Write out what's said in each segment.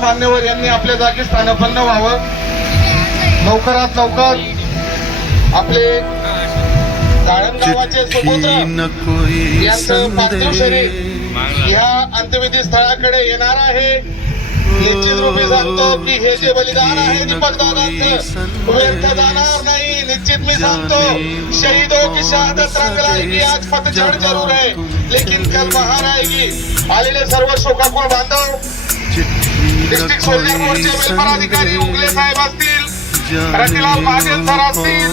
मान्यवर यांनी आपल्या जागी स्थानापन्न व्हावं. लवकरात लवकर आपले गाळणगावाचे सुपुत्र यांचं पार्थिव शरीर ह्या अंत्यविधी स्थळाकडे येणार आहे. निश्चित रूपी सांगतो की हे जे बलिदान आहे दीपक दादांचं व्यर्थ जाणार नाही. निश्चित मी सांगतो शहीदों की शहादत रंग लाएगी. आज पतझड़ जरूर है लेकिन कल बहार आएगी. आलेले सर्व शोकाकुल बांधव, डिस्ट्रिक्ट सोल्जर मोर्चे वेलफेअर उगले साहेब असतील, रतिलाल महाजन सर असतील,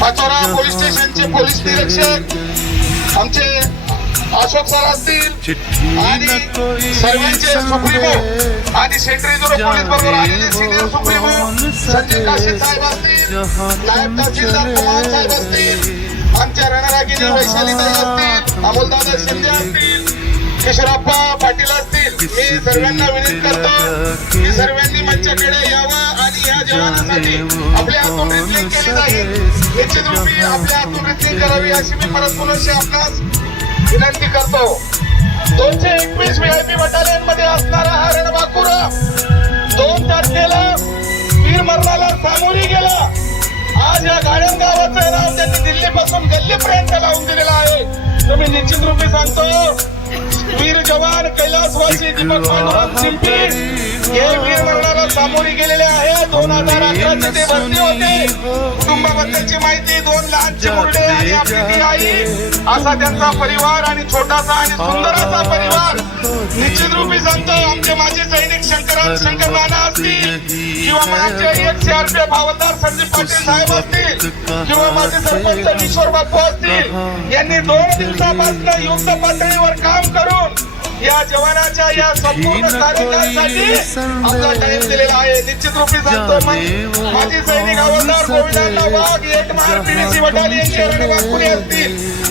पाचोरा पोलीस स्टेशनचे पोलीस निरीक्षक आमचे अशोक सर असतील आणि सर्वांचे सुप्रीमो आणि सेंट्रल रिझर्व्ह पोलीस बरोबर आलेले सिनियर सुप्रीमो संजय काशी साहेब असतील, नायब तहसीलदार कुमार साहेब असतील, आमच्या रणरागिनी वैशालीताई असतील, अमोलदादा शिंदे असतील, किशोरप्पा पाटील असतील. मी सर्वांना विनंती करतो की सर्वांनी मंचाकडे यावं आणि या जवानासाठी आपल्या हातून रिसिंग केली जाईल. निश्चित रूपी आपल्या हातून रिसिंग करावी अशी मी परत पुनश्च आपणास विनंती करतो. 221 VIP बटालियन मध्ये असणारा हा रणबांकुरा 2 तारखेला वीर मरणाला सामोरी गेला. आज या गाळणगावाचं नाव त्यांनी दिल्लीपासून गल्लीपर्यंत लावून दिलेलं आहे. तुम्ही निश्चित रूपी सांगतो वीर जवान कैलासवासी दीपक पांडुरंग शिंपी हे वीर मरणाला सामोरी गेलेले आहे. 2011 चे ते भरती होते. कुटुंबाबद्दलची माहिती 2 लहानचे मुलगे आणि आपली ती आई असा त्यांचा परिवार आणि छोटासा आणि सुंदर असा परिवार. निश्चित रूपी सांगतो आमचे माजी सैनिक शंकर नाना असतील किंवा आमचे एक CRPF हवालदार संदीप पाटील साहेब असतील किंवा माझे सरपंच किशोर बापू असतील, यांनी 2 दिवसापासून युद्ध पातळीवर काम करून या जवानाच्या या संपूर्ण कार्यक्रमासाठी आपला टाइम दिलेला आहे. निश्चित रूपी सांगतो माजी सैनिक हवालदार गोविंदांना वाघ एक PVC बटालियनचे रणबांकुरे असतील,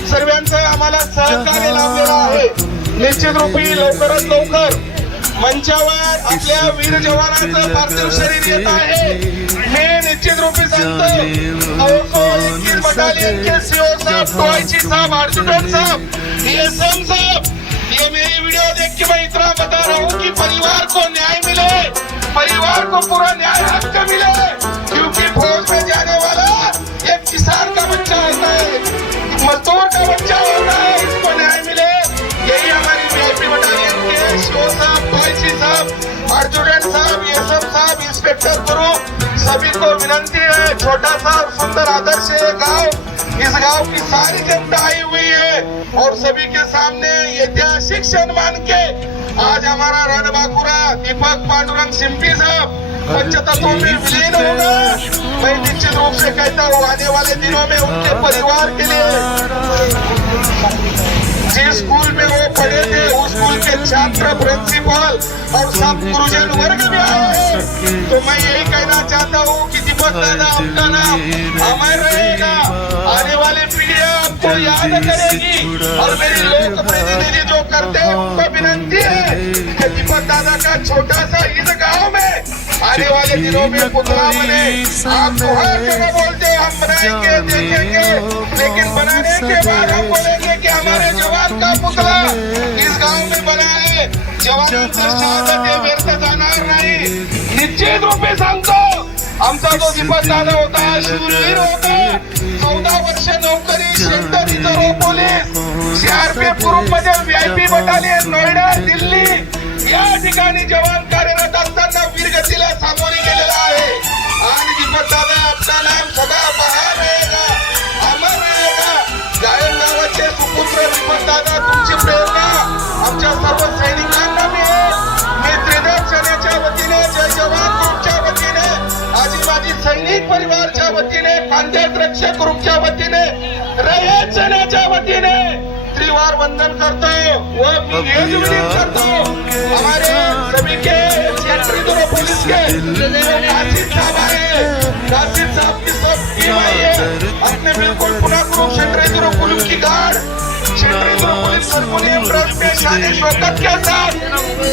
सर्वांचं आम्हाला सहकार्य लाभलेलं आहे. निश्चित रूपी लवकरात लवकर मंचावर आपल्या वीर जवानाचं पार्थिव शरीर येत आहे. मी निश्चित रूपी सांगतो 21 बटालियन के CO साहब, टोआईची साहब, अर्जुन साहब, DSM साहब, ये मेरी वीडियो देख के मैं इतना बता रहा हूँ कि परिवार को न्याय मिले, परिवार को पूरा न्याय हक मिले, क्योंकि फौज में जाने वाला एक किसान का बच्चा होता है, मजदूर का बच्चा होता है, इसको न्याय मिले. यही हमारी VIP बटालियन के CO साहब, टोआईची साहब, अर्जुन साहब, DSM साहब, इंस्पेक्टर गुरु सभी को विनंती है. छोटा सा सुंदर आदर्श है गाँव. इस गांव की सारी जनता आई हुई है और सभी के सामने ऐतिहासिक क्षण मान के आज हमारा रणबांकुरा दीपक पांडुरंग शिंपी साहब पंचतत्वों में विलीन होगा. मैं निश्चित रूप से कहता हूँ आने वाले दिनों में उनके परिवार के लिए जिस स्कूल में वो पढ़े थे उस स्कूल के छात्र, प्रिंसिपल और सब गुरुजन वर्ग भी आए हैं. तो मैं यही कहना चाहता हूँ कि दीपक दादा आपका नाम अमर रहेगा. आने वाली पीढ़ियां आपको याद करेगी और मेरे लोक प्रतिनिधि जो करते हैं उनको विनंती है कि दीपक दादा का छोटा सा इस गाँव में आने वाले दिनों में पुतला बने. आप तो हर जगह बोलते हैं हम बनाएंगे, देखेंगे, लेकिन बनाने के बाद हम बोलेंगे कि हमारे जवान का पुतला इस गांव में बना है. जवानांचं शहादत हे व्यर्थ जाणार नाही. निश्चित रूपे सांगतो आमचा जो दीपक दादा होता शूरवीर होता. 14 वर्ष नोकरी, centre reserve police, CRPF group मध्ये VIP बटालियन नोएडा, दिल्ली या ठिकाणी जवान कार्यरत असताना वीरगतीला सामोरी गेलेला आहे. आणि दीपक दादा आपका नाम सदा बहार रहेगा, अमर रहेगा. गाळणगावाचे सुपुत्र दीपक दादा तुमची प्रेरणा आमच्या सर्व सैनिकांना मिळेल. मी त्रिदल सेनेच्या वतीने, जय जवान ग्रुपच्या वतीने, आजी सैनिक परिवारच्या वतीने, खानदेश रक्षक ग्रुपच्या वतीने, रयत सेनेच्या वतीने त्रिवार वंदन करतो व मी ये विनंती करतो हमारे सभी के सेंट्रल पुलिस के कासिद साहब आए, कासिद साहब की सब टीम आई है. अपने बिल्कुल पुनः ग्रुप सेंट्रल पुलिस की गार्ड क्षेत्रीय पुलिस सरपुलिस प्रवेश शौकत के साथ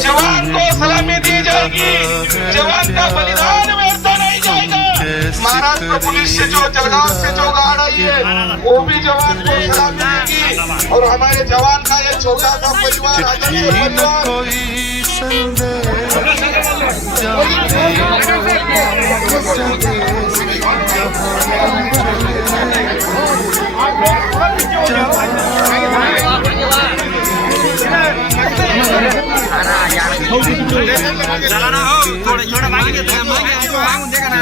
जवान को सलामी दी जाएगी। जवान का बलिदान व्यर्थ नहीं जाएगा। महाराष्ट्र पुलिस से जो जलगांव से जो गार्ड आई है वो भी जवान को सलामी देगी। और हमारे जवान का ये छोटा सा परिवार चलाना हो थोड़ा थोड़ा मांगेंगे मांगून देखा ना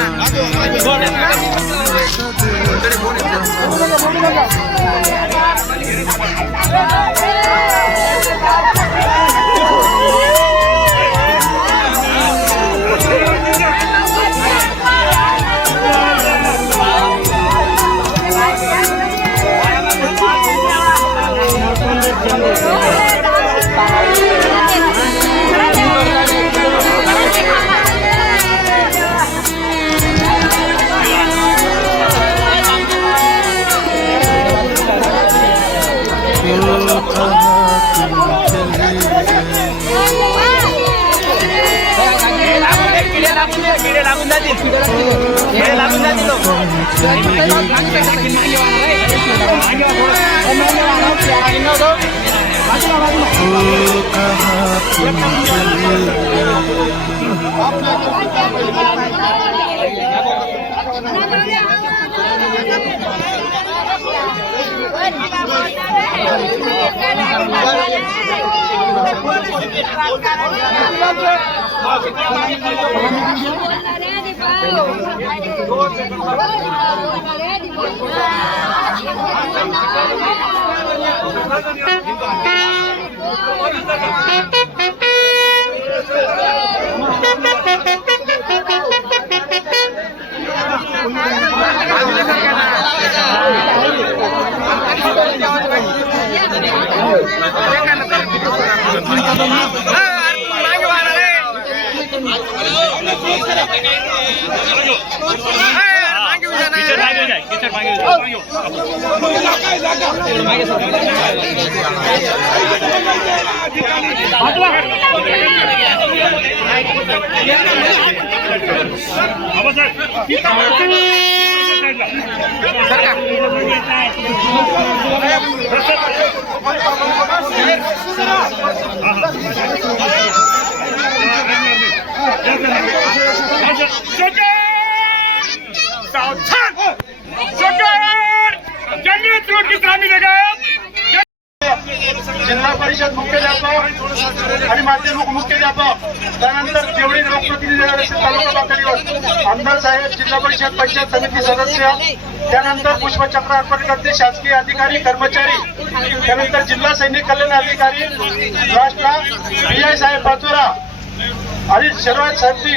जिल्हा परिषद मुख्याध्यापक आणि माध्यमिक मुख्याध्यापक त्यानंतर जेवढे लोकप्रतिनिधी असेल तालुका पातळीवर आमदार साहेब, जिल्हा परिषद पंचायत समिती सदस्य, त्यानंतर पुष्पचक्र अर्पण करते शासकीय अधिकारी कर्मचारी, त्यानंतर जिल्हा सैनिक कल्याण अधिकारी राष्ट्र PI साहेब पाचोरा आणि सर्वात सरती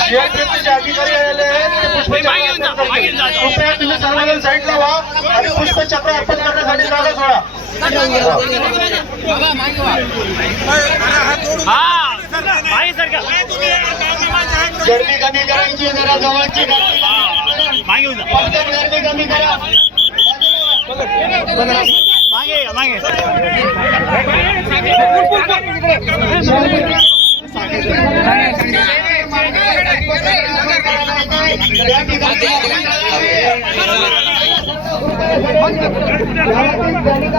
शेतकऱ्यांचे अधिकारी आलेले आहेत ते पुष्पचक्र अर्पण करते। कृपया तुम्ही सर्वजण साईडला व्हा आणि पुष्पचक्र अर्पण करण्यासाठी जागा सोडा। गर्दी कमी करायची जरा जवळची गर्दी कमी करा।